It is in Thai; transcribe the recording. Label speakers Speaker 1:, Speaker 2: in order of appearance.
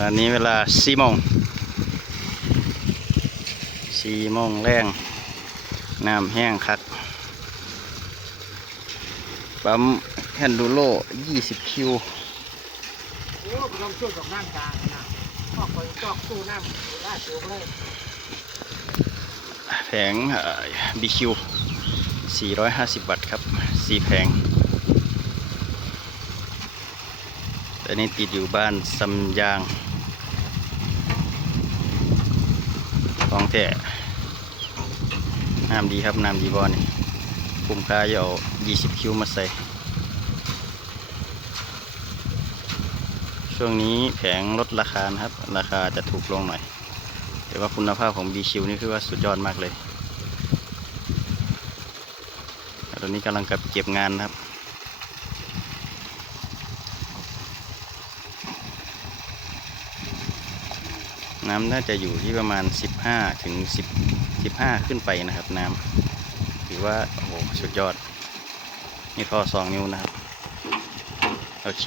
Speaker 1: อันนี้เวลาสี่โมงสี่โมงแรงน้ำแห้งคักปั๊มแฮนดูโล20คิว
Speaker 2: โอ้ลองช่วยกับน้ำกลางนะชอกคอยชอกตู้น้ำล่าสูงเลย
Speaker 1: แผง BBQ 450 บาทครับ 4 แผง แต่นี่ติดอยู่บ้านซำยางของแท้น้ำดีครับน้ำดีบอนี่คุ้มค่าจะเอา20 คิวมาใส่ ช่วงนี้แผงลดราคาครับ ราคาจะถูกลงหน่อย แต่ว่าคุณภาพของ BQ นี่คือว่าสุดยอดมากเลย ตอนนี้กำลังกับเก็บงานครับ น้ำน่าจะอยู่ที่ประมาณ 15 ถึง 10 15 ขึ้นไปนะครับ น้ำถือว่า โอ้โห สุดยอด นี่ข้อ 2 นิ้วนะครับ โอเค